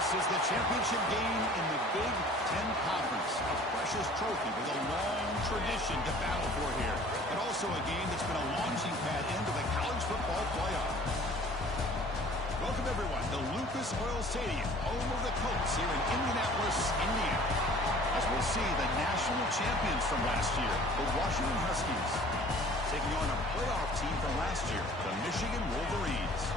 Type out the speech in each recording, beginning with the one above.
This is the championship game in the Big Ten Conference. A precious trophy with a long tradition to battle for here. But also a game that's been a launching pad into the college football playoff. Welcome, everyone, to Lucas Oil Stadium, home of the Colts here in Indianapolis, Indiana. As we'll see the national champions from last year, the Washington Huskies, taking on a playoff team from last year, the Michigan Wolverines.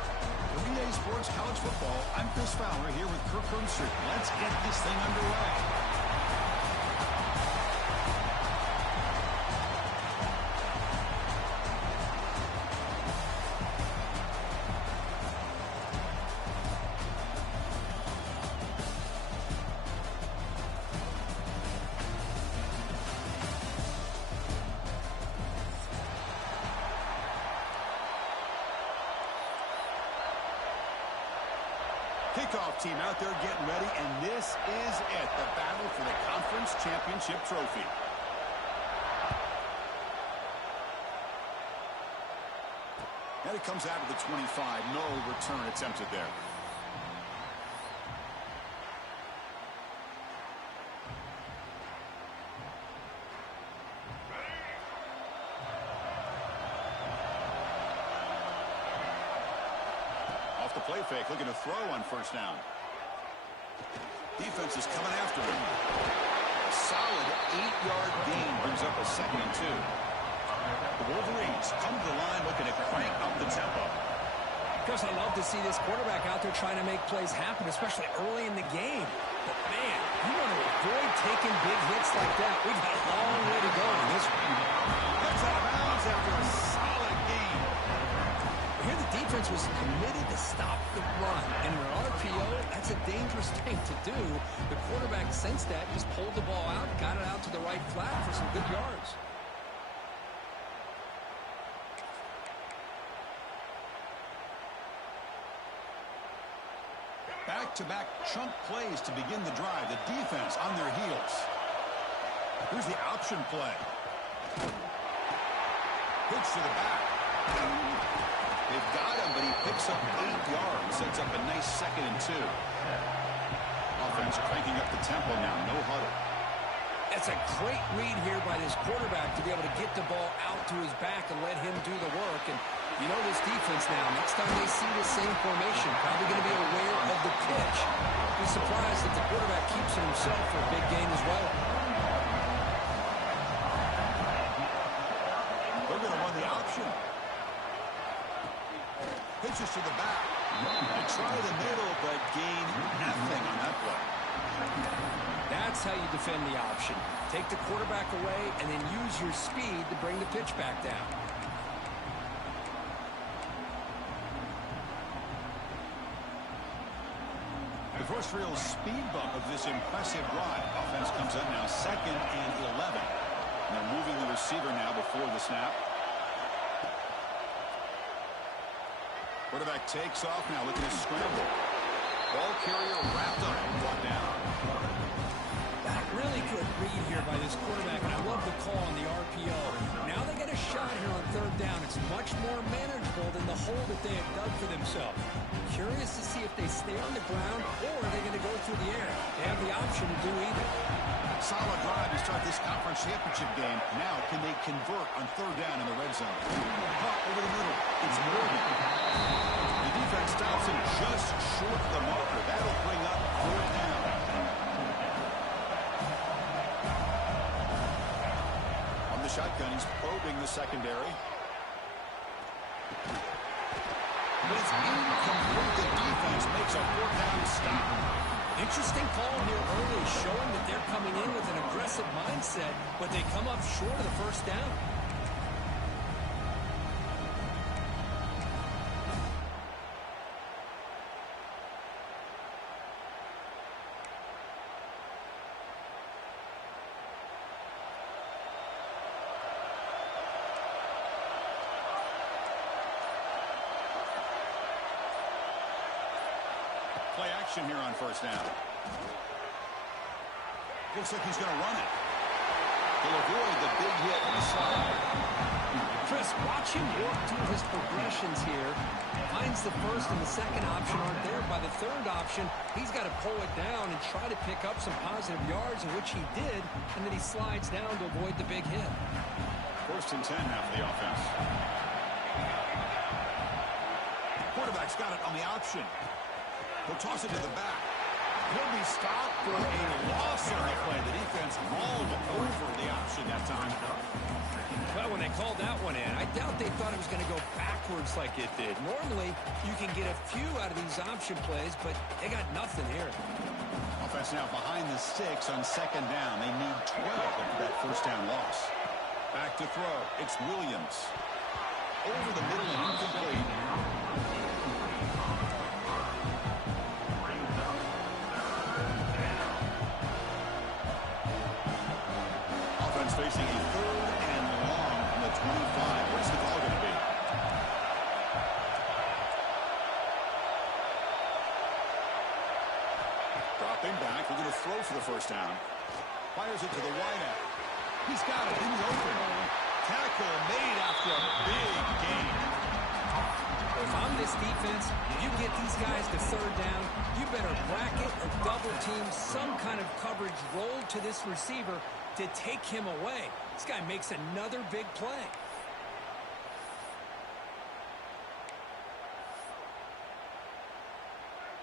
For EA Sports College Football, I'm Chris Fowler here with Kirk Herbstreit. Let's get this thing underway. Kickoff team out there getting ready, and this is it, the battle for the conference championship trophy. And it comes out of the 25. No return attempted there. Off the play fake, looking to throw on first down. Defense is coming after him. A solid 8-yard gain brings up a 2nd and 2. The Wolverines come to the line looking to crank up the tempo. Chris, I love to see this quarterback out there trying to make plays happen, especially early in the game. But, man, you want to avoid taking big hits like that. We've got a long way to go in this one. Gets out of bounds after a solid gain. Here the defense was committed to stop the run. And in an RPO, that's a dangerous thing to do. The quarterback sensed that, just pulled the ball out, got it out to the right flat for some good yards. Back-to-back chunk plays to begin the drive. The defense on their heels. Here's the option play. Pitch to the back. They've got him, but he picks up 8 yards. Sets up a nice 2nd and 2. Offense cranking up the tempo now. No huddle. That's a great read here by this quarterback to be able to get the ball out to his back and let him do the work. And you know this defense now, next time they see the same formation, probably going to be aware of the pitch. Be surprised if the quarterback keeps it himself for a big gain as well. They're going to run the option. Pitches to the back. They try the middle, but gain nothing on that play. That's how you defend the option. Take the quarterback away and then use your speed to bring the pitch back down. The first real speed bump of this impressive drive. Offense comes up now 2nd and 11. And they're moving the receiver now before the snap. Quarterback takes off now, looking to scramble. Ball carrier wrapped up and brought down. Really good read here by this quarterback, and I love the call on the RPO. Now they get a shot here on 3rd down. It's much more manageable than the hole that they have dug for themselves. Curious to see if they stay on the ground or are they going to go through the air. They have the option to do either. Solid drive to start this conference championship game. Now can they convert on 3rd down in the red zone? Caught over the middle. It's Morgan. The defense stops him just short of the marker. That'll bring up 4th down. On the shotgun, he's probing the secondary. But it's incomplete. The defense makes a 4th down stop. Interesting call here early, showing that they're coming in with an aggressive mindset, but they come up short of the 1st down. Play action here on 1st down. Looks like he's going to run it. He'll avoid the big hit in the slide. Chris, watch him work through his progressions here. Finds the first and the second option aren't there. By the third option, he's got to pull it down and try to pick up some positive yards, in which he did, and then he slides down to avoid the big hit. 1st and 10 now for the offense. Quarterback's got it on the option. He'll toss it to the back. He'll be stopped for a loss on the play. The defense mauled over the option that time. Well, when they called that one in, I doubt they thought it was going to go backwards like it did. Normally, you can get a few out of these option plays, but they got nothing here. Offense now behind the 6 on 2nd down. They need 12 after that 1st down loss. Back to throw. It's Williams. Over the middle and incomplete. Offense facing a 3rd and long from the 25. What's the call going to be? Dropping back. We're going to throw for the 1st down. Fires it to the wideout. He's got it. He's open. Tackle made after a big gain. If I'm this defense, you get these guys to 3rd down, you better bracket or double team some kind of coverage roll to this receiver to take him away. This guy makes another big play.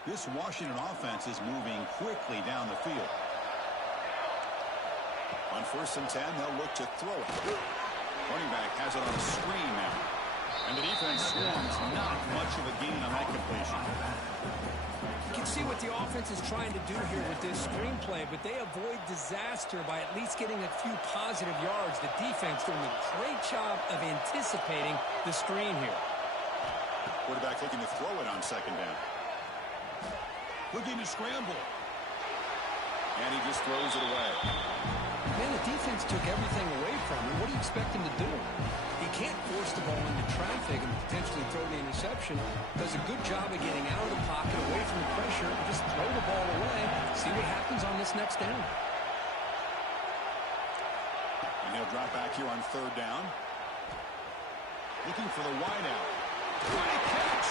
This Washington offense is moving quickly down the field. On 1st and 10, they'll look to throw it. Running back has it on a screen now. And the defense swarms. Not much of a gain on that completion. You can see what the offense is trying to do here with this screenplay, but they avoid disaster by at least getting a few positive yards. The defense doing a great job of anticipating the screen here. Quarterback looking to throw it on 2nd down. Looking to scramble. And he just throws it away. Man, the defense took everything away from him. What do you expect him to do? He can't force the ball into traffic and potentially throw the interception. Does a good job of getting out of the pocket, away from the pressure, and just throw the ball away. See what happens on this next down. And he'll drop back here on 3rd down. Looking for the wideout. Great catch!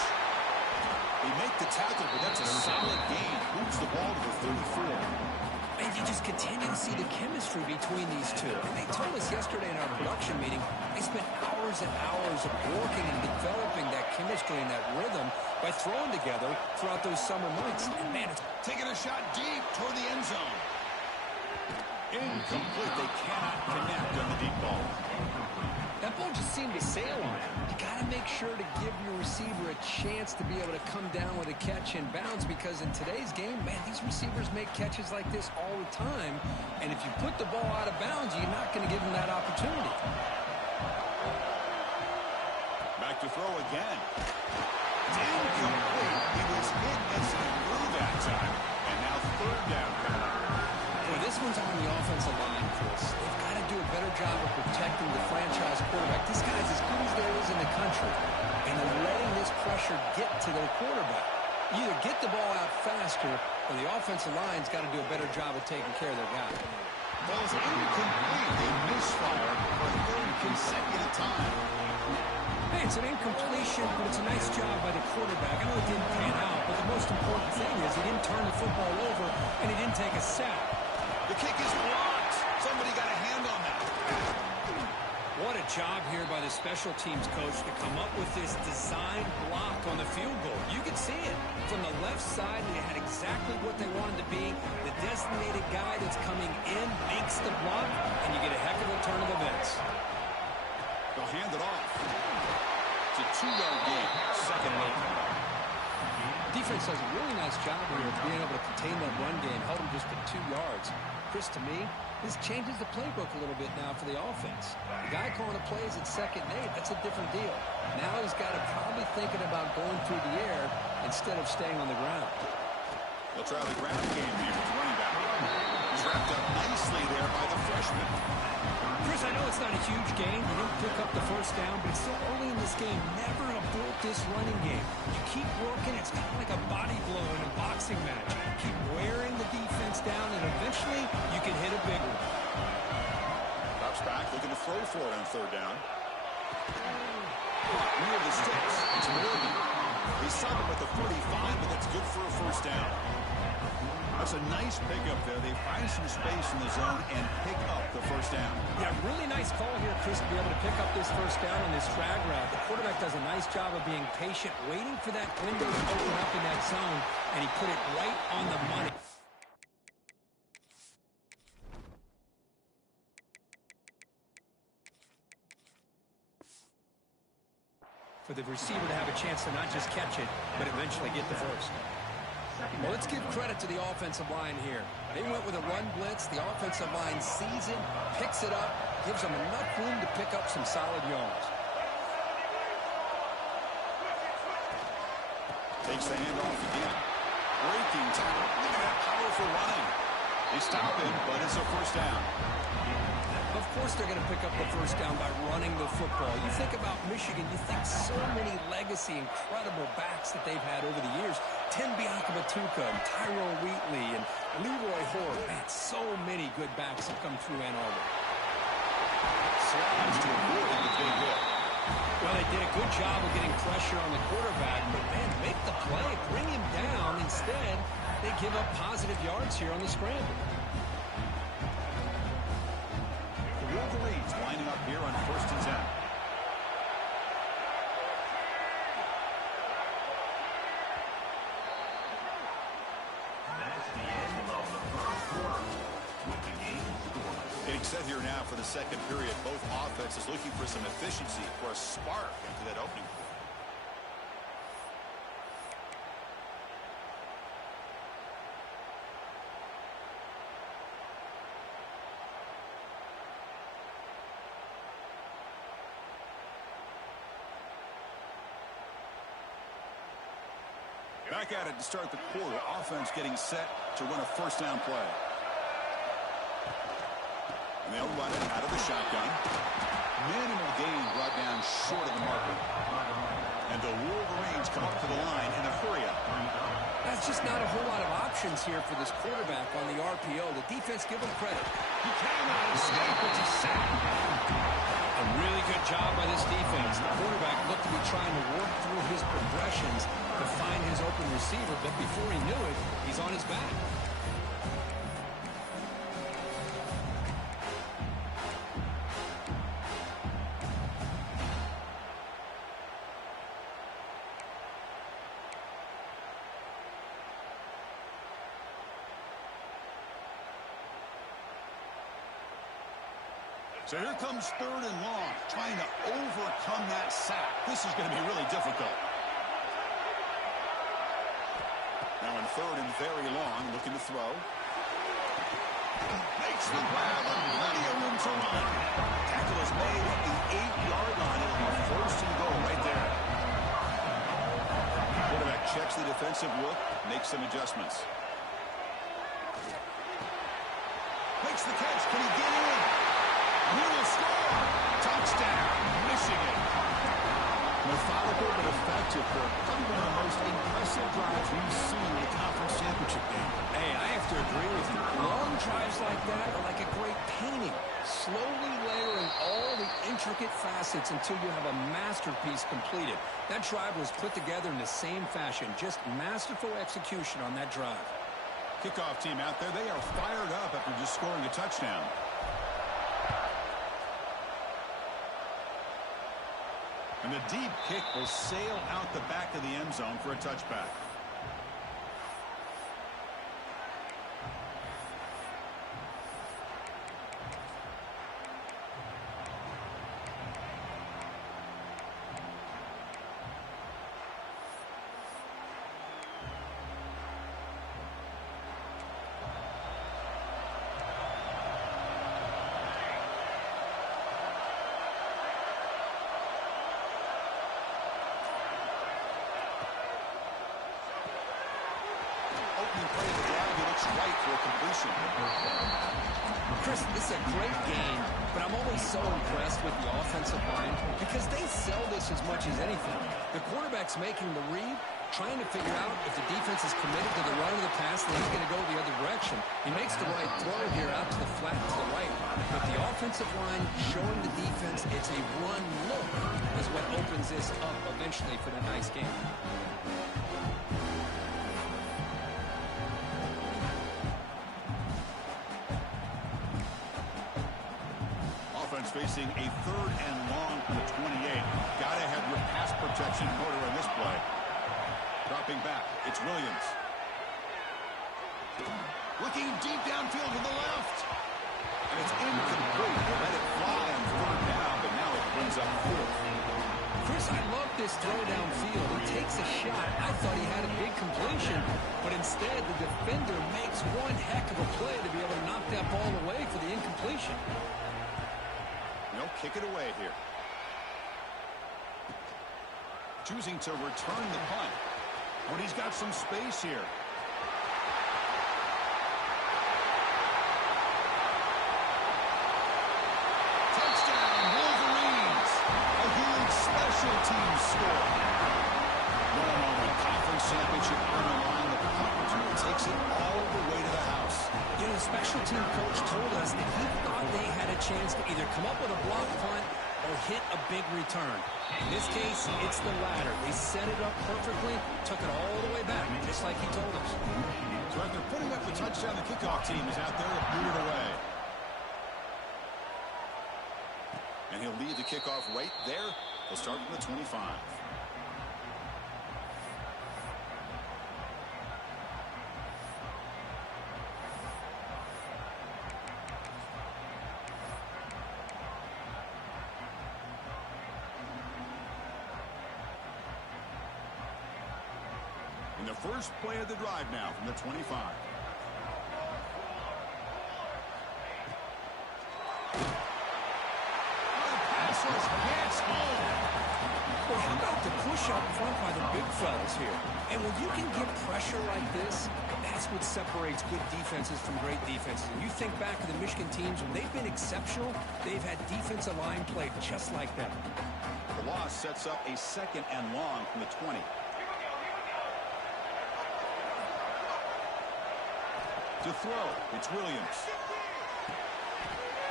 They make the tackle, but that's a solid gain. Moves the ball to the 34. And you just continue to see the chemistry between these two. And they told us yesterday in our production meeting, they spent hours and hours of working and developing that chemistry and that rhythm by throwing together throughout those summer months. And man, it's taking a shot deep toward the end zone. Incomplete. They cannot connect on the deep ball. That ball just seemed to sail on it. You got to make sure to give your receiver a chance to be able to come down with a catch and bounce, because in today's game, man, these receivers make catches like this all the time. And if you put the ball out of bounds, you're not going to give them that opportunity. Back to throw again. Incomplete. He was hit as he threw that time. And now 3rd down coming up. Boy, this one's on the offensive line, Chris. They've got to do a better job of protecting the franchise quarterback. This guy's as good as there is in the country. And they're letting this pressure get to their quarterback. You either get the ball out faster, or the offensive line's got to do a better job of taking care of their guy. Ball's incomplete. They misfire for a 3rd consecutive time. Hey, it's an incompletion, but it's a nice job by the quarterback. I know it didn't pan out, but the most important thing is he didn't turn the football over, and he didn't take a sack. The kick is blocked. Somebody got a hand on that. What a job here by the special teams coach to come up with this design block on the field goal. You could see it from the left side. They had exactly what they wanted to be. The designated guy that's coming in makes the block, and you get a heck of a turn of events. They'll hand it off. It's a 2-yard gain. 2nd and 8. Defense does a really nice job here of being able to contain that run game, held them just at 2 yards. Chris, to me, this changes the playbook a little bit now for the offense. The guy calling the plays at 2nd and 8, that's a different deal. Now he's got to probably thinking about going through the air instead of staying on the ground. They'll try the ground game here with running back. He's wrapped up nicely there by the freshman. Chris, I know it's not a huge game. You didn't pick up the 1st down, but it's still early in this game. Never abort this running game. You keep working. It's kind of like a body blow in a boxing match. Keep wearing the defense down, and eventually you can hit a big one. Drops back, looking to throw for it on 3rd down. Caught near the sticks. It's Morgan. He stopped it with the 45, but that's good for a first down. That's a nice pickup there. They find some space in the zone and pick up the first down. Yeah, really nice call here, Chris, to be able to pick up this first down on this drag route. The quarterback does a nice job of being patient, waiting for that window to open up in that zone, and he put it right on the money. For the receiver to have a chance to not just catch it, but eventually get the first. Well, let's give credit to the offensive line here. They went with a run blitz. The offensive line sees it, picks it up, gives them enough room to pick up some solid yards. Takes the handoff again. Breaking tackle. Look at that powerful running. They stop him, but it's a first down. Of course they're going to pick up the first down by running the football. You think about Michigan, you think so many legacy, incredible backs that they've had over the years. Tim Biakabatuka and Tyrone Wheatley and Leroy Hoare. Man, so many good backs have come through Ann Arbor. Slides to avoid the big hit. Well, they did a good job of getting pressure on the quarterback, but man, make the play, bring him down. Instead, they give up positive yards here on the scramble. Wolverines lining up here on 1st and 10. Getting set here now for the second period. Both offenses looking for some efficiency, for a spark into that opening quarter. Back at it to start the quarter. Offense getting set to run a first down play. And they'll run it out of the shotgun. Minimal gain brought down short of the marker. And the Wolverines come up to the line in a hurry-up. That's just not a whole lot of options here for this quarterback on the RPO. The defense, give him credit. He cannot escape. It's a sack. A really good job by this defense. The quarterback looked to be trying to work through his progressions to find his open receiver, but before he knew it, he's on his back. So here comes 3rd and long, trying to overcome that sack. This is going to be really difficult. Now in 3rd and very long, looking to throw. Makes the grab, plenty of room to run. Tackle is made at the 8-yard line. It'll be 1st and goal right there. Quarterback checks the defensive look, makes some adjustments. Makes the catch. Can he get in? He will score. Touchdown, Michigan. Methodical but effective for probably one of the most impressive drives we've seen in a conference championship game. Hey, I have to agree with you. Long drives like that are like a great painting. Slowly layering all the intricate facets until you have a masterpiece completed. That drive was put together in the same fashion. Just masterful execution on that drive. Kickoff team out there, they are fired up after just scoring a touchdown. And the deep kick will sail out the back of the end zone for a touchback. Chris, this is a great game, but I'm always so impressed with the offensive line because they sell this as much as anything. The quarterback's making the read, trying to figure out if the defense defense is committed to the run of the pass, then he's going to go the other direction. He makes the right throw here out to the flat to the right. But the offensive line showing the defense it's a run look is what opens this up eventually for the nice game. Offense facing a 3rd and long from the 28. Got to have your pass protection in order in this play. Dropping back, it's Williams. Looking deep downfield to the left. And it's incomplete. They let it fly on 3rd down, but now it brings up 4th. Chris, I love this throw downfield. He takes a shot. I thought he had a big completion, but instead the defender makes one heck of a play to be able to knock that ball away for the incompletion. They'll kick it away here. Choosing to return the punt. But he's got some space here. Touchdown, Wolverines. A huge special teams score. One moment, conference championship on the line. The punt return takes it all the way to the house. You know, the special team coach told us that he thought they had a chance to either come up with a block punt or hit a big return. In this case, it's the latter. They set it up perfectly, took it all the way back, just like he told us. So after putting up the touchdown, the kickoff team is out there to boot it away. And he'll lead the kickoff right there. He'll start from the 25. In the first play of the drive now from the 25. Well, how about the push up front by the big fellas here? And when you can get pressure like this, that's what separates good defenses from great defenses. And you think back to the Michigan teams, when they've been exceptional, they've had defensive line play just like that. The loss sets up a 2nd and long from the 20. To throw, it's Williams.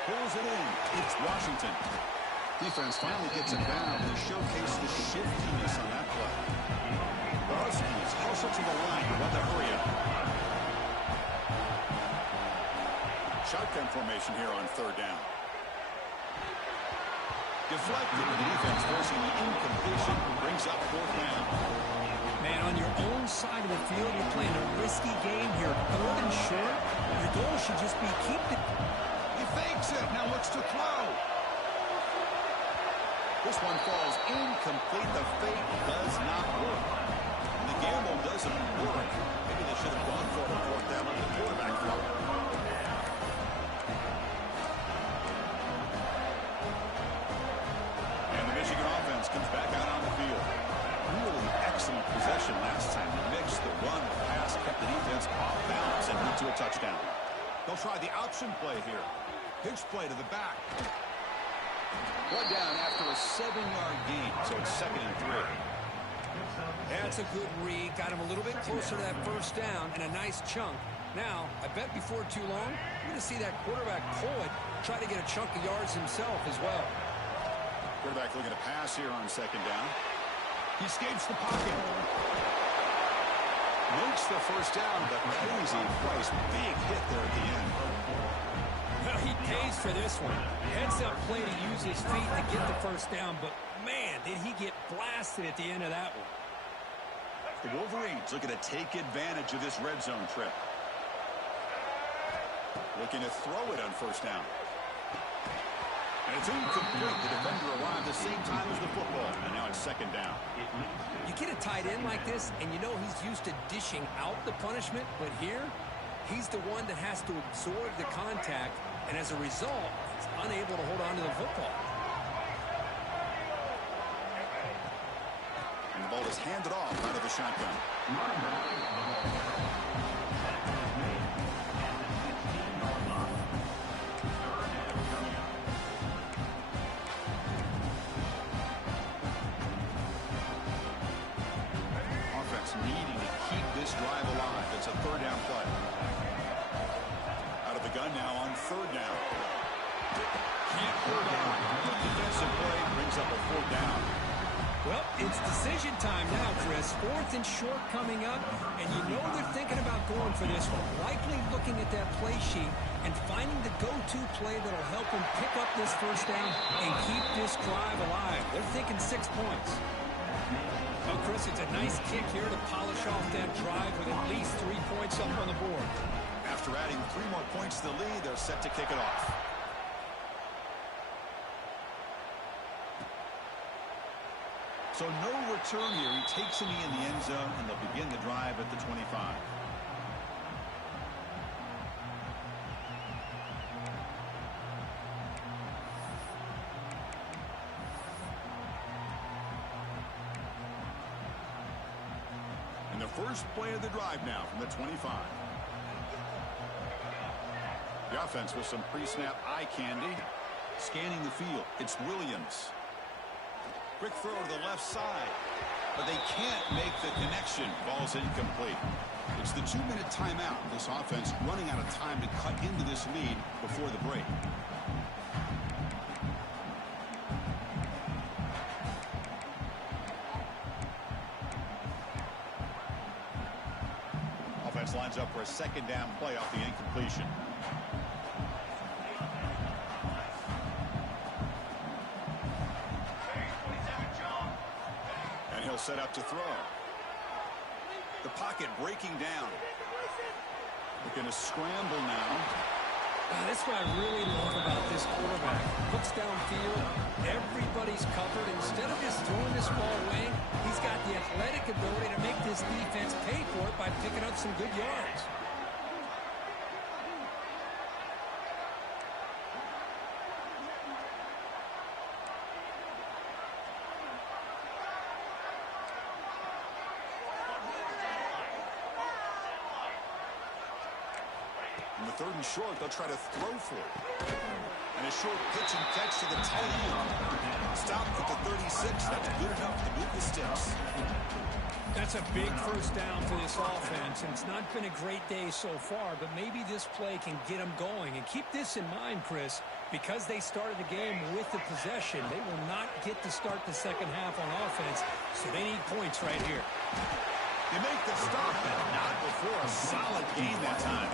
Pulls it in, it's Washington. Defense finally gets it down and showcase the shiftiness on that play. The Huskies hustle to the line with the hurry up. Shotgun formation here on 3rd down. Deflected, the defense forcing the incompletion, brings up 4th down. Man, on your own side of the field, you're playing a risky game here. 3rd and short, your goal should just be keep it. He fakes it, now looks to throw. This one falls incomplete. The fake does not work. The gamble doesn't work. Maybe they should have gone for it on 4th down on the quarterback throw. And the Michigan offense comes back out on the field. Really excellent possession last time. The mix, the run, the pass, kept the defense off balance and went to a touchdown. They'll try the option play here. Pitch play to the back. One down after a 7-yard gain, so it's 2nd and 3. That's a good read. Got him a little bit closer to that 1st down and a nice chunk. Now, I bet before too long, we're going to see that quarterback pull it, try to get a chunk of yards himself as well. Quarterback looking to pass here on 2nd down. He escapes the pocket. Makes the 1st down, but crazy price. Big hit there at the end. Well, he pays for this one. Heads-up play to use his feet to get the 1st down, but man, did he get blasted at the end of that one. The Wolverines looking to take advantage of this red zone trip. Looking to throw it on 1st down. And it's incomplete. The defender arrived the same time as the football, and now it's 2nd down. You get a tight end like this, and you know he's used to dishing out the punishment, but here, he's the one that has to absorb the contact, and as a result, he's unable to hold on to the football. And the ball is handed off out of the shotgun. Offense needing to keep this drive alive. It's a third down play. Out of the gun now on third down. Can't hold on. Defensive play brings up a fourth down. Well, it's decision time now, Chris. Fourth and short coming up, and you know they're thinking about going for this one. Likely looking at that play sheet and finding the go-to play that'll help them pick up this first down and keep this drive alive. They're thinking 6 points. Well, Chris, it's a nice kick here to polish off that drive with at least 3 points up on the board. After adding 3 more points to the lead, they're set to kick it off. So no return here. He takes a knee in the end zone, and they'll begin the drive at the 25. And the first play of the drive now from the 25. The offense with some pre-snap eye candy. Scanning the field. It's Williams. Quick throw to the left side, but they can't make the connection. Ball's incomplete. It's the 2-minute timeout. This offense running out of time to cut into this lead before the break. Offense lines up for a second down play off the incompletion. Set up to throw. The pocket breaking down. Looking to scramble now. That's what I really love about this quarterback. Looks downfield. Everybody's covered. Instead of just throwing this ball away, he's got the athletic ability to make this defense pay for it by picking up some good yards. Third and short, they'll try to throw for it. And a short pitch and catch to the tight end. Stopped at the 36. That's good enough to move the sticks. That's a big first down for this offense, and it's not been a great day so far, but maybe this play can get them going. And keep this in mind, Chris, because they started the game with the possession, they will not get to start the second half on offense, so they need points right here. They make the stop, but not before a solid game that time.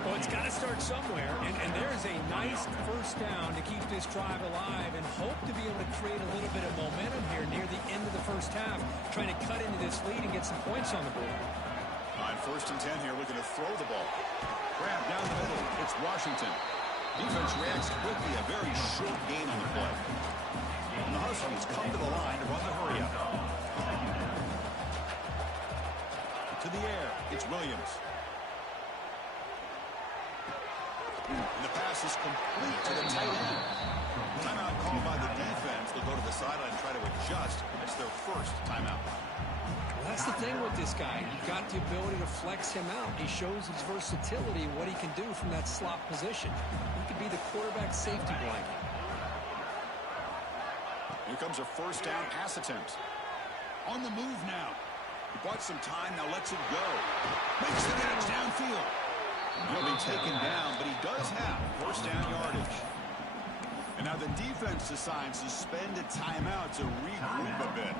Well, it's got to start somewhere, and there's a nice first down to keep this drive alive and hope to be able to create a little bit of momentum here near the end of the first half, trying to cut into this lead and get some points on the board. On 1st and 10 here, looking to throw the ball. Grab down the middle. It's Washington. Defense reacts quickly. A very short gain on the play. And the Huskies come to the line to run the hurry-up. To the air. It's Williams. And the pass is complete to the tight end. Timeout called by the defense. They'll go to the sideline and try to adjust. It's their first timeout. Well, that's the thing with this guy. You've got the ability to flex him out. He shows his versatility and what he can do from that slot position. He could be the quarterback safety blanket. Here comes a first down pass attempt. On the move now. He bought some time, now lets it go. Makes the catch downfield. He'll be taken down, but he does have first down yardage. And now the defense decides to spend a timeout to regroup a bit.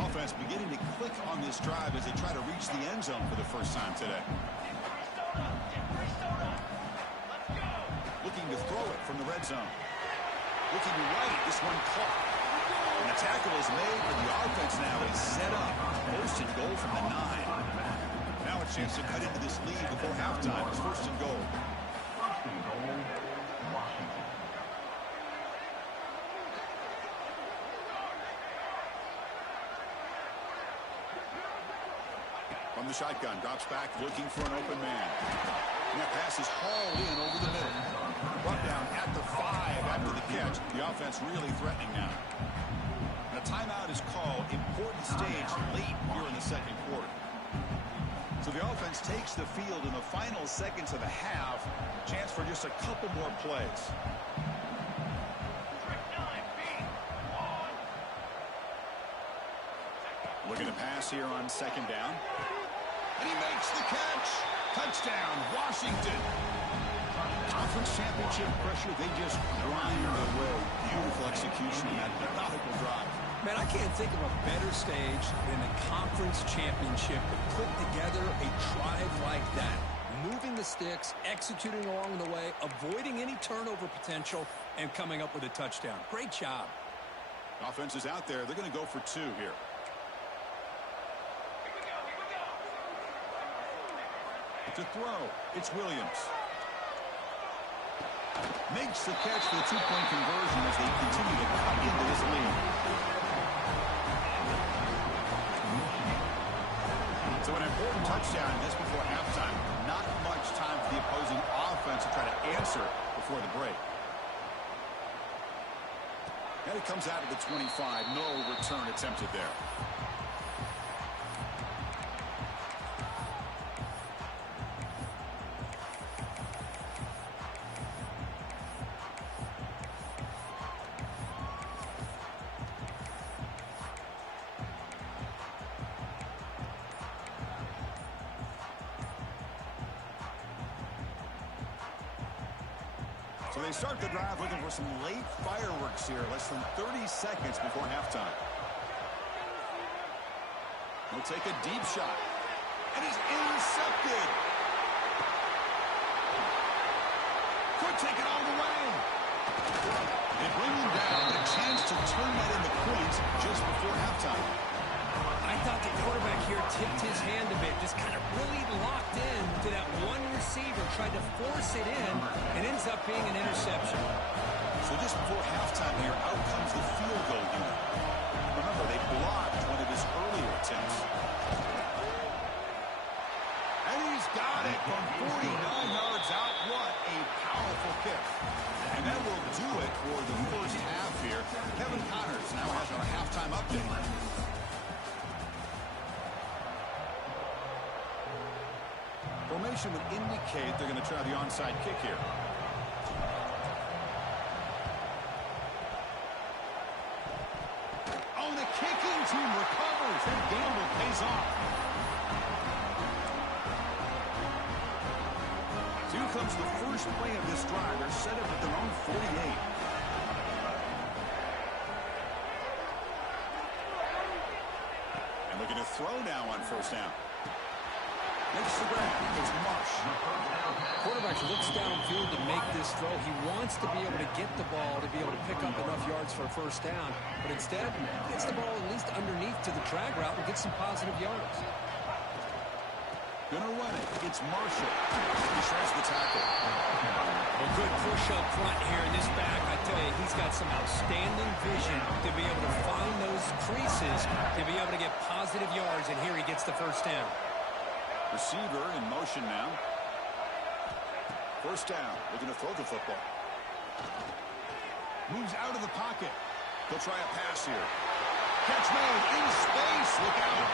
Offense beginning to click on this drive as they try to reach the end zone for the first time today. Looking to throw it from the red zone. Looking right, this one caught. And the tackle is made, but the offense now is set up. First and goal from the 9. Now a chance to cut into this lead before halftime. It's 1st and goal. From the shotgun, drops back, looking for an open man. And that pass is hauled in over the middle. Brought down at the 5 after the catch. The offense really threatening now. And a timeout is called. Important stage late here in the second quarter. So the offense takes the field in the final seconds of the half. Chance for just a couple more plays. Looking to pass here on second down. Touchdown, Washington. Conference championship pressure, they just grind away. Beautiful execution in that methodical drive. Man, I can't think of a better stage than the conference championship to put together a drive like that. Moving the sticks, executing along the way, avoiding any turnover potential, and coming up with a touchdown. Great job. Offense is out there. They're going to go for 2 here. To throw, it's Williams. Makes the catch for the 2-point conversion as they continue to cut into this lead. So an important touchdown just before halftime. Not much time for the opposing offense to try to answer before the break. And it comes out of the 25. No return attempted there. So they start the drive looking for some late fireworks here, less than 30 seconds before halftime. He'll take a deep shot. And he's intercepted. Could take it all the way. They bring him down, a chance to turn that into points just before halftime. I thought the quarterback here tipped his hand a bit, just kind of really locked in to that one receiver, tried to force it in, and ends up being an interception. So just before halftime here, out comes the field goal unit. Remember, they blocked one of his earlier attempts. And he's got it from 49 yards out. What a powerful kick. And that will do it for the first half here. Kevin Connors now has our halftime update. Formation would indicate they're going to try the onside kick here. Oh, the kicking team recovers. That gamble pays off. So here comes the first play of this drive. They're set up at their own 48. And looking to throw now on first down. Makes the grab. It's Marsh. Quarterback looks downfield to make this throw. He wants to be able to get the ball to be able to pick up enough yards for a first down, but instead gets the ball at least underneath to the drag route and gets some positive yards. Gonna run it. It's Marshall. He shreds the tackle. A good push up front here in this back. I tell you, he's got some outstanding vision to be able to find those creases to be able to get positive yards, and here he gets the first down. Receiver in motion now. First down. Looking to throw the football. Moves out of the pocket. He'll try a pass here. Catch made in space. Look out.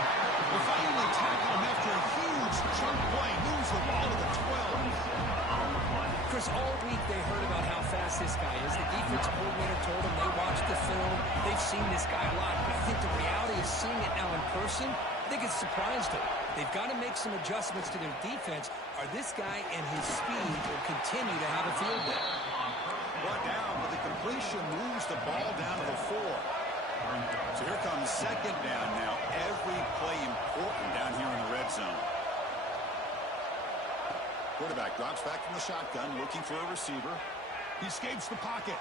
We'll finally tackle him after a huge chunk play. Moves the ball to the 12. Chris, all week they heard about how fast this guy is. The defense coordinator told them they watched the film. They've seen this guy a lot. But I think the reality is seeing it now in person, I think it's surprised them. They've got to make some adjustments to their defense, or this guy and his speed will continue to have a field day. Brought down, but the completion moves the ball down to the 4. So here comes second down now. Every play important down here in the red zone. Quarterback drops back from the shotgun, looking for a receiver. He escapes the pocket.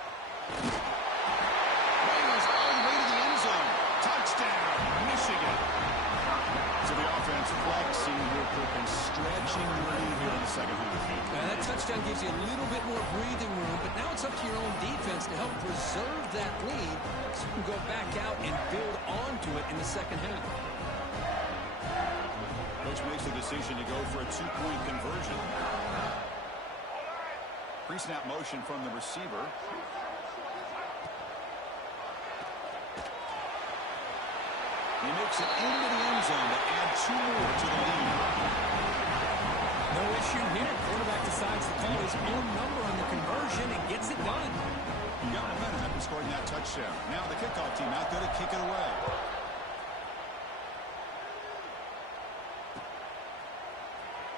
Raiders all the way to the end zone. Touchdown, Michigan. So the offense flexing here, and stretching the lead here in the second half. Now that touchdown gives you a little bit more breathing room, but now it's up to your own defense to help preserve that lead so you can go back out and build onto it in the second half. Coach makes the decision to go for a 2-point conversion. Pre-snap motion from the receiver. He makes it into the end zone to add 2 more to the lead. No issue here. Quarterback decides to call his own number on the conversion and gets it done. You got momentum after scoring that touchdown. Now the kickoff team out there to kick it away.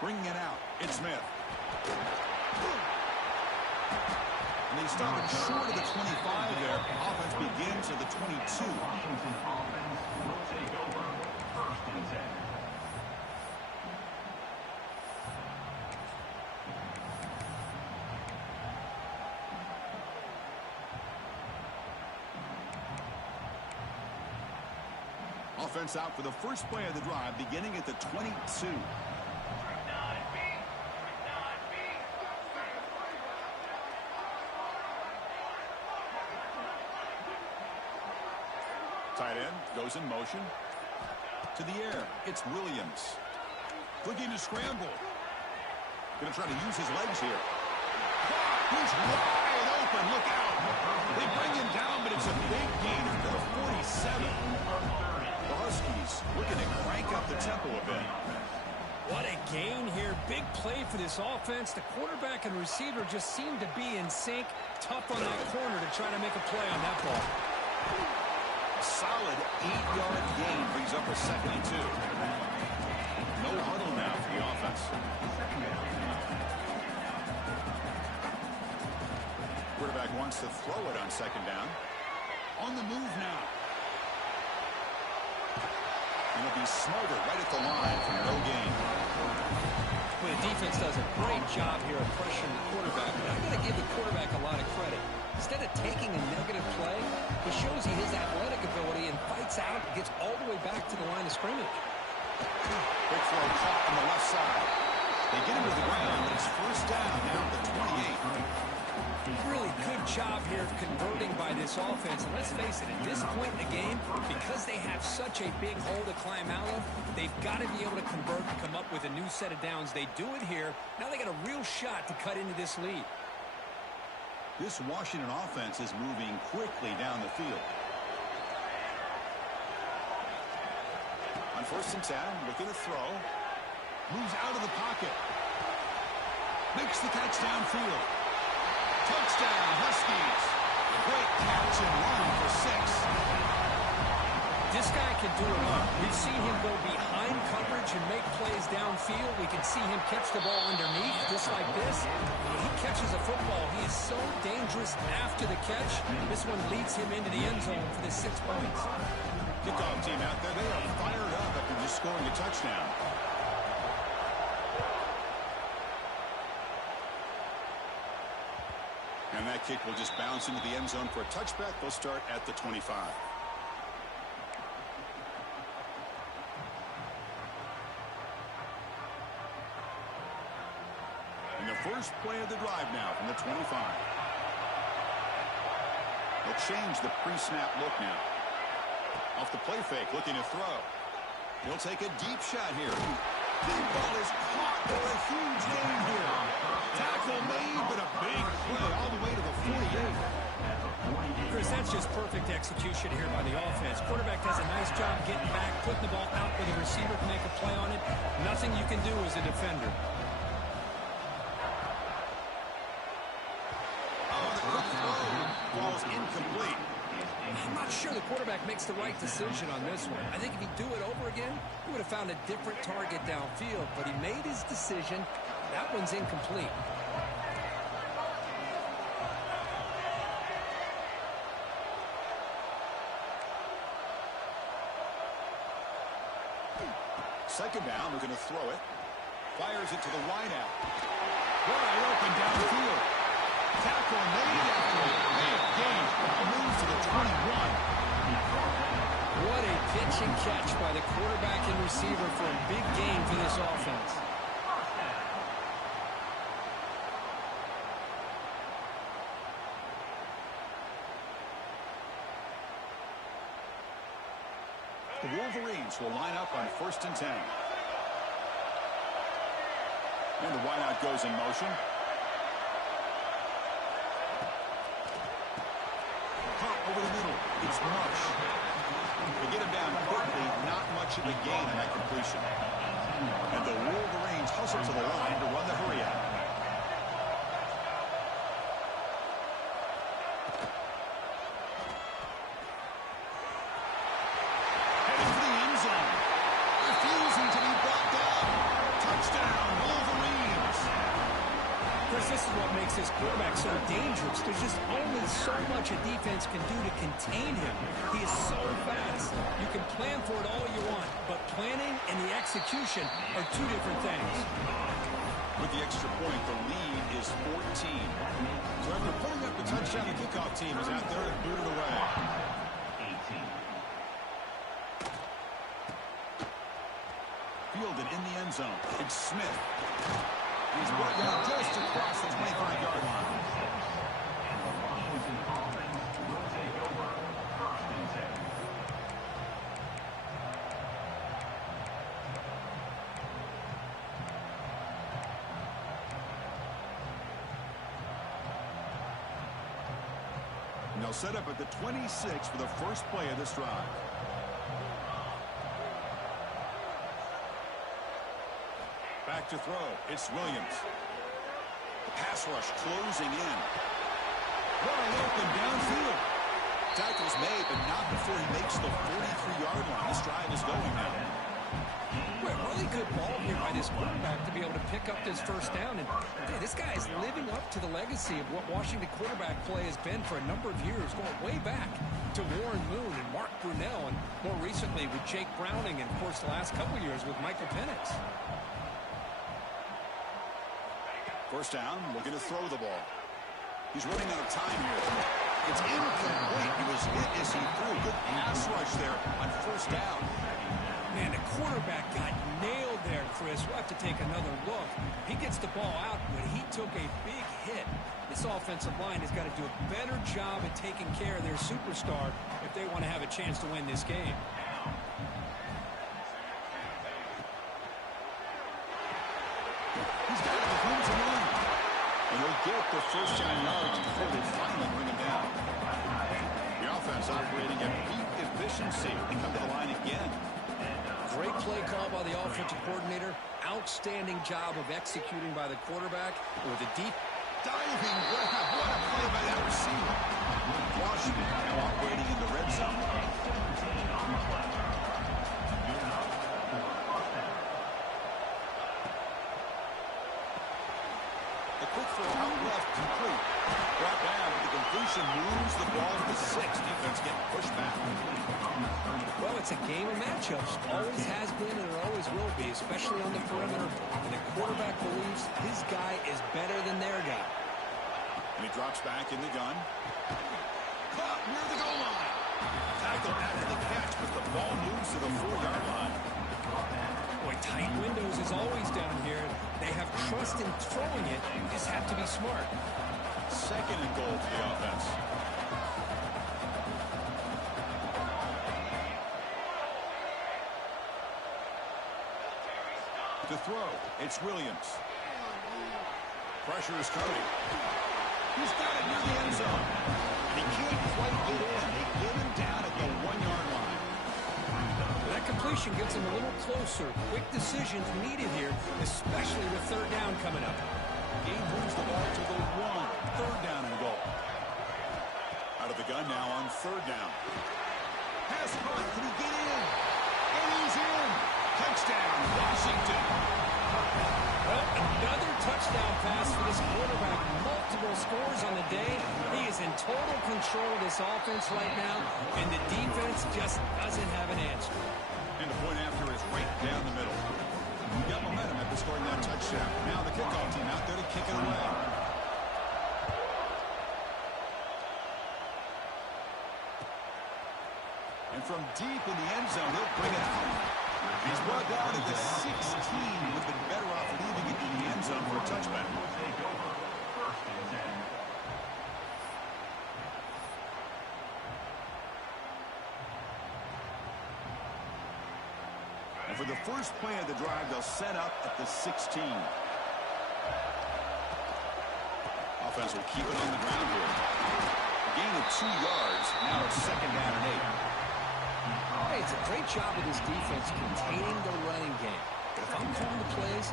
Bringing it out, it's Smith. And they stop it short of the 25 there. Offense begins at the 22. Washington offense will take over 1st and 10. Offense out for the first play of the drive, beginning at the 22. Tight end goes in motion. To the air, it's Williams. Looking to scramble. Going to try to use his legs here. He's wide open. Look out. They bring him down, but it's a big gain for the 47. The Huskies looking to crank up the tempo a bit. What a gain here. Big play for this offense. The quarterback and receiver just seem to be in sync. Tough on that corner to try to make a play on that ball. A solid 8-yard gain brings up a 2nd and 2. No huddle now for the offense. Quarterback wants to throw it on 2nd down. On the move now. And it'll be smothered right at the line for no gain. Well, the defense does a great job here of pressuring the quarterback. But I'm going to give the quarterback a lot of credit. Instead of taking a negative play, he shows you his athletic ability and fights out and gets all the way back to the line of scrimmage. Big throw caught on the left side. They get him to the ground, but it's 1st down now at the 28. Really good job here converting by this offense. And let's face it, at this point in the game, because they have such a big hole to climb out of, they've got to be able to convert and come up with a new set of downs. They do it here. Now they got a real shot to cut into this lead. This Washington offense is moving quickly down the field. On 1st and 10, looking to throw. Moves out of the pocket. Makes the catch downfield. Touchdown, Huskies. Great catch and run for 6. This guy can do it all. We've seen him go behind coverage and make plays downfield. We can see him catch the ball underneath, just like this. When he catches a football, he is so dangerous after the catch. This one leads him into the end zone for the 6 points. Kickoff team out there, they are fired up after just scoring a touchdown. And that kick will just bounce into the end zone for a touchback. They'll start at the 25. And the first play of the drive now from the 25. They'll change the pre-snap look now. Off the play fake, looking to throw. He'll take a deep shot here. The ball is caught for a huge gain here. Tackle made, but a big play all the way to the 48. Chris, that's just perfect execution here by the offense. Quarterback does a nice job getting back, putting the ball out where the receiver can make a play on it. Nothing you can do as a defender. Oh, the quick throw falls incomplete. I'm not sure the quarterback makes the right decision on this one. I think if he'd do it over again, he would have found a different target downfield, but he made his decision. That one's incomplete. Second down, we're going to throw it. Fires it to the wideout. Wide open downfield. Tackle made after a big gain. Moves to the 21. What a pitch and catch by the quarterback and receiver for a big gain for this offense. The Wolverines will line up on 1st and 10. And the wideout goes in motion. Pop over the middle. It's Marsh. They get him down quickly. Not much of a gain on that completion. And the Wolverines hustle to the line to run the hurry out. Heading for the end zone. Refusing to be brought down. Touchdown, Chris, this is what makes this quarterback so dangerous. There's just only so much a defense can do to contain him. He is so fast. You can plan for it all you want, but planning and the execution are two different things. With the extra point, the lead is 14. So after putting up the touchdown, the kickoff team is out there and booted away. 18. Fielded in the end zone. It's Smith. He's brought down just across the 25-yard line. And the Washington offense will take over 1st and 10. And they'll set up at the 26 for the first play of this drive. Back to throw. It's Williams. The pass rush closing in. Wide open downfield. Tackle's made, but not before he makes the 43-yard line. This drive is going now. Really good ball here by this quarterback to be able to pick up this first down. And hey, this guy is living up to the legacy of what Washington quarterback play has been for a number of years, going way back to Warren Moon and Mark Brunell, and more recently with Jake Browning, and of course the last couple of years with Michael Penix. First down, looking to throw the ball. He's running out of time here. It's incomplete. He was hit as he threw. Good pass rush there on first down. Man, the quarterback got nailed there, Chris. We'll have to take another look. He gets the ball out, but he took a big hit. This offensive line has got to do a better job at taking care of their superstar if they want to have a chance to win this game. He's got it home to run. And he'll get the first down yards before they finally bring him down. The offense operating at peak efficiency. They come to the line again. Great play call by the offensive coordinator. Outstanding job of executing by the quarterback with the deep. Diving grab. What a play by that receiver. Washington now operating in the red zone. The quick throw out left complete. Brought down, but the completion moves the ball to the 6. Defense getting pushed back. Well, it's a game of matchups. Always has been and it always will be, especially on the perimeter. And the quarterback believes his guy is better than their guy. And he drops back in the gun. Caught near the goal line. Tackle after the catch, but the ball moves to the 4-yard line. Boy, tight windows is always down here. They have trust in throwing it. You just have to be smart. Second and goal for the offense. To throw, it's Williams. Pressure is coming. He's got it near the end zone. He can't quite get in. They get him down at the 1-yard line. That completion gets him a little closer. Quick decisions needed here, especially with third down coming up. Game moves the ball to the 1. Third down and goal. Out of the gun now on third down. Pass caught. Can he get in? And he's in. Touchdown, Washington. Well, another touchdown pass for this quarterback. Multiple scores on the day. He is in total control of this offense right now, and the defense just doesn't have an answer. And the point after is right down the middle. We got momentum after scoring that touchdown. Now the kickoff team out there to kick it away. And from deep in the end zone, he'll bring it out. He's brought down at the 16. Would have been better off leaving it in the end zone for a touchback. Take over 1st and 10. And for the first play of the drive, they'll set up at the 16. Offense will keep it on the ground here. A gain of 2 yards. Now it's second down and 8. Hey, it's a great job of this defense containing the running game. But if I'm calling the plays,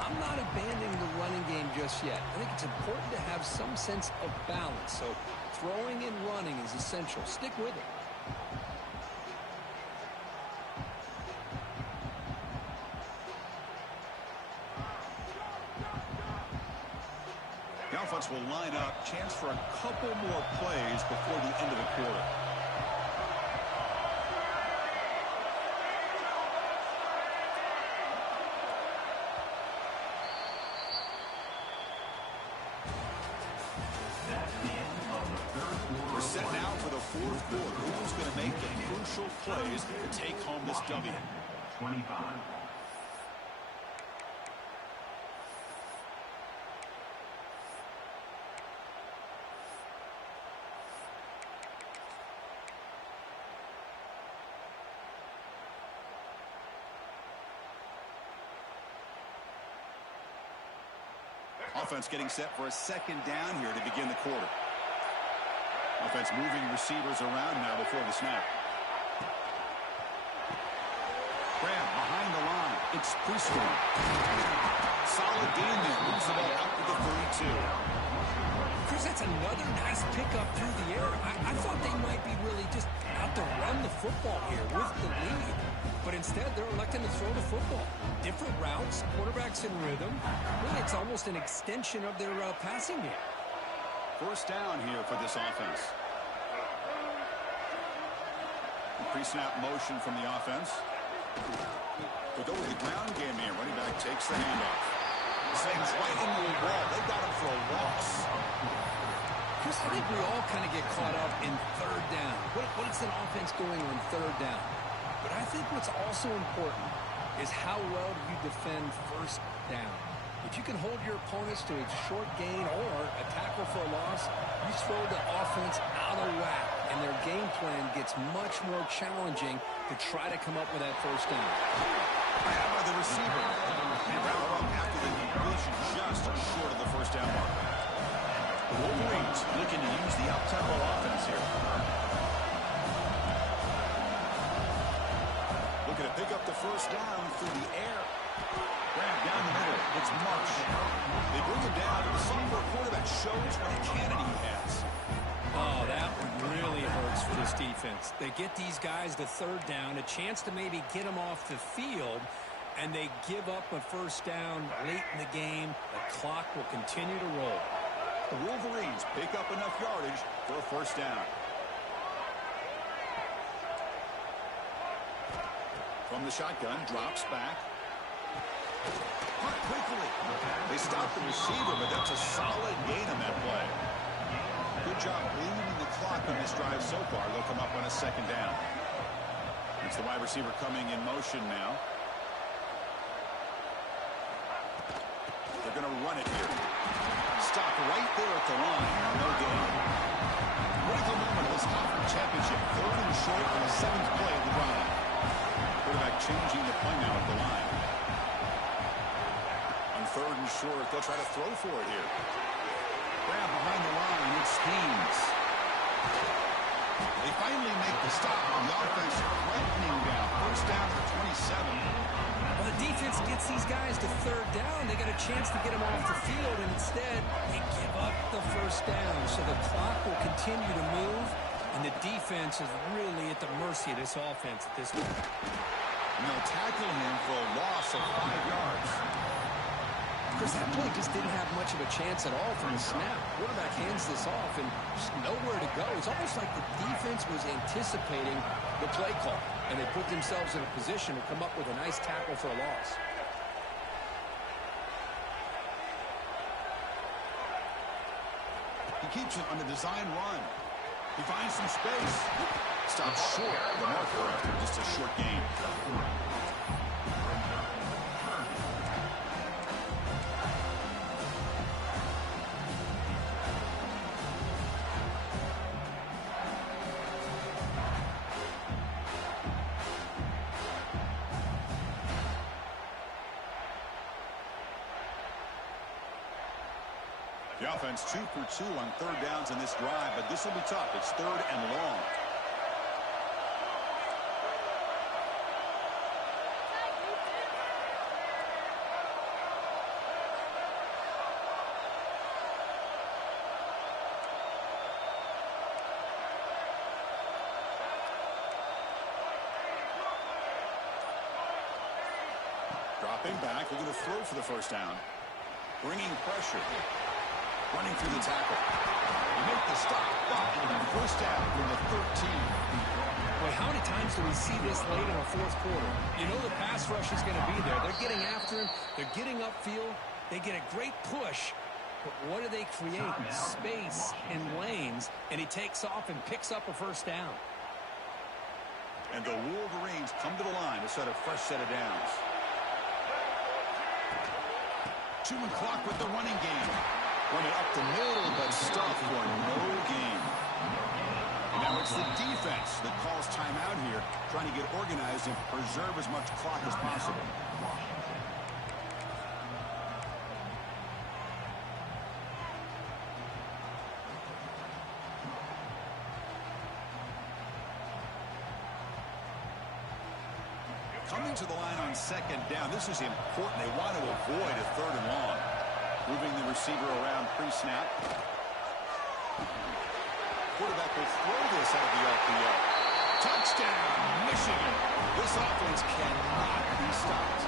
I'm not abandoning the running game just yet. I think it's important to have some sense of balance. So throwing and running is essential. Stick with it. offense will line up. Chance for a couple more plays before the end of the quarter. We're set now for the fourth quarter. Who's going to make the crucial plays to take home this W? 25. Offense getting set for a second down here to begin the quarter. Offense moving receivers around now before the snap. Grab behind the line. It's Preston. Solid gain there. Moves the ball out to the 32. Chris, that's another nice pickup through the air. I thought they might be really just out to run the football here with the lead. But instead, they're electing to throw the football. Different routes, quarterbacks in rhythm. Really, it's almost an extension of their passing game. First down here for this offense. Pre-snap motion from the offense. We'll go with the ground game here. Running back takes the handoff. Saints right into the wall. They got him for a loss. Chris, I think we all kind of get caught up in third down. What is an offense doing on third down? But I think what's also important is how well you defend first down. If you can hold your opponents to a short gain or a tackle for a loss, you throw the offense out of whack, and their game plan gets much more challenging to try to come up with that first down. Grab by the receiver. And wrap up after the completion just short of the first down mark. The Wolverines looking to use the up-tempo offense here. Looking to pick up the first down through the air. Grab down the middle. It's Marsh. They bring him down. The sophomore quarterback shows what a cannon he has. Oh, that one really hurts for this defense. They get these guys to third down, a chance to maybe get them off the field, and they give up a first down late in the game. The clock will continue to roll. The Wolverines pick up enough yardage for a first down. From the shotgun, drops back. Hunt quickly. They stop the receiver, but that's a solid gain on that play. Good job bleeding the clock on this drive so far. They'll come up on a second down. It's the wide receiver coming in motion now. They're going to run it here. Stop right there at the line. No gain. Critical moment of this conference championship. Third and short on the seventh play of the drive. Quarterback changing the play now at the line. On third and short, they'll try to throw for it here. Grab behind the line. It schemes. They finally make the stop on the offense threatening down. First down for 27. Well, the defense gets these guys to third down. They got a chance to get them off the field, and instead they give up the first down. So the clock will continue to move, and the defense is really at the mercy of this offense at this point. And they'll tackle him for a loss of 5 yards. Chris, that play just didn't have much of a chance at all from the snap. Quarterback hands this off and just nowhere to go. It's almost like the defense was anticipating the play call, and they put themselves in a position to come up with a nice tackle for a loss. He keeps it on the design run. He finds some space. Stops short of the marker after just a short gain. The offense 2 for 2 on third downs in this drive, but this will be tough. It's third and long. Dropping back, looking to throw for the first down. Bringing pressure. running through the tackle. They make the stop, but first down from the 13. Boy, how many times do we see this late in the fourth quarter? You know the pass rush is going to be there. They're getting after him. They're getting upfield. They get a great push. But what do they create? Space and lanes. And he takes off and picks up a first down. And the Wolverines come to the line to set a fresh set of downs. Chewing clock with the running game. Running up the middle, but stuffed for no gain. And now it's the defense that calls timeout here, trying to get organized and preserve as much clock as possible. Coming to the line on second down, this is important. They want to avoid a third and long. Moving the receiver around pre-snap. Quarterback will throw this out of the RPO. Touchdown, Michigan. This offense cannot be stopped.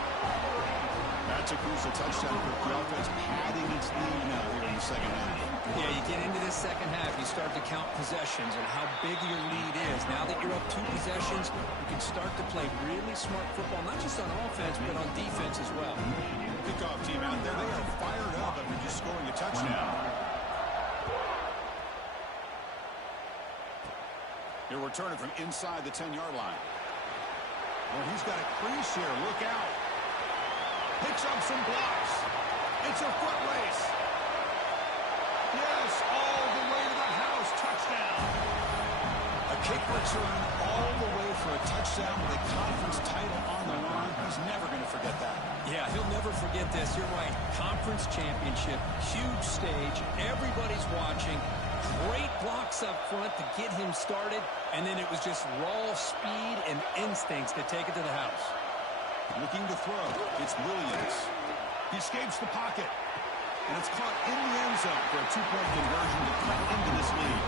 That's a crucial touchdown for the offense, padding its lead now here in the second half. Yeah, you get into this second half, you start to count possessions and how big your lead is. Now that you're up 2 possessions, you can start to play really smart football, not just on offense, but on defense as well. Kickoff team out there, they are fired up after just scoring a touchdown. He'll return it from inside the 10-yard line. Well, he's got a crease here. Look out. Picks up some blocks. It's a foot race. Yes, all the way to the house. Touchdown. A kick return all the way for a touchdown with a conference title on the line. He's never going to forget that. Yeah, he'll never forget this. You're right. Conference championship, huge stage. Everybody's watching. Great blocks up front to get him started. And then it was just raw speed and instincts to take it to the house. Looking to throw. It's Williams. He escapes the pocket. And it's caught in the end zone for a 2-point conversion to cut into this lead.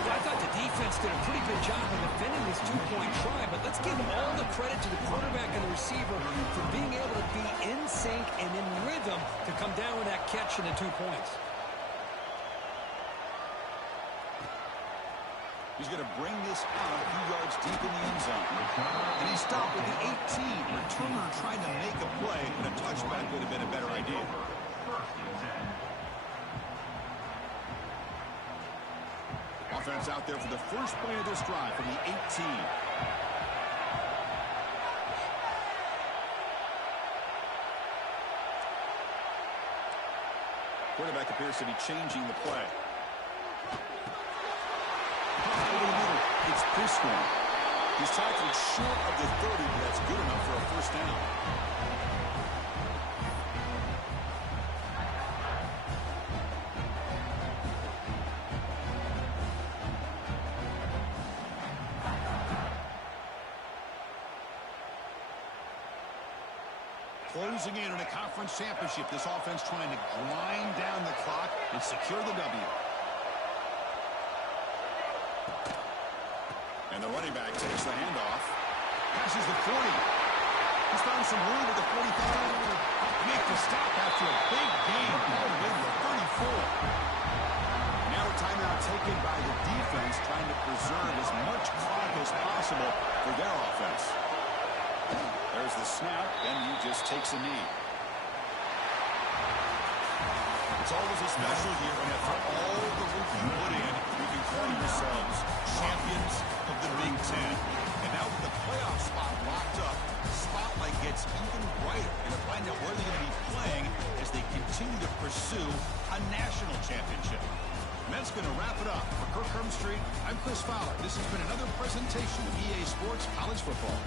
Well, I thought the defense did a pretty good job of defending this 2-point try, but let's give all the credit to the quarterback and the receiver for being able to be in sync and in rhythm to come down with that catch and the 2 points. He's going to bring this out a few yards deep in the end zone. And he stopped with the 18. Returner trying to make a play, and a touchback would have been a better idea. Offense out there for the first play of this drive from the 18. Quarterback appears to be changing the play. Over the middle, it's Priscorn. He's tackled short of the 30, but that's good enough for a first down. Closing in on a conference championship, this offense trying to grind down the clock and secure the W. And the running back takes the handoff. Passes the 40. He's found some room at the 45. Make the stop after a big gain all the way to the 34. Now a timeout taken by the defense, trying to preserve as much clock as possible for their offense. There's the snap, and he just takes a knee. It's always a special year when after all the work you put in, you can call yourselves champions of the Big Ten. And now with the playoff spot locked up, the spotlight gets even brighter. You're going to find out where they're going to be playing as they continue to pursue a national championship. And that's going to wrap it up. For Kirk Herbstreit, I'm Chris Fowler. This has been another presentation of EA Sports College Football.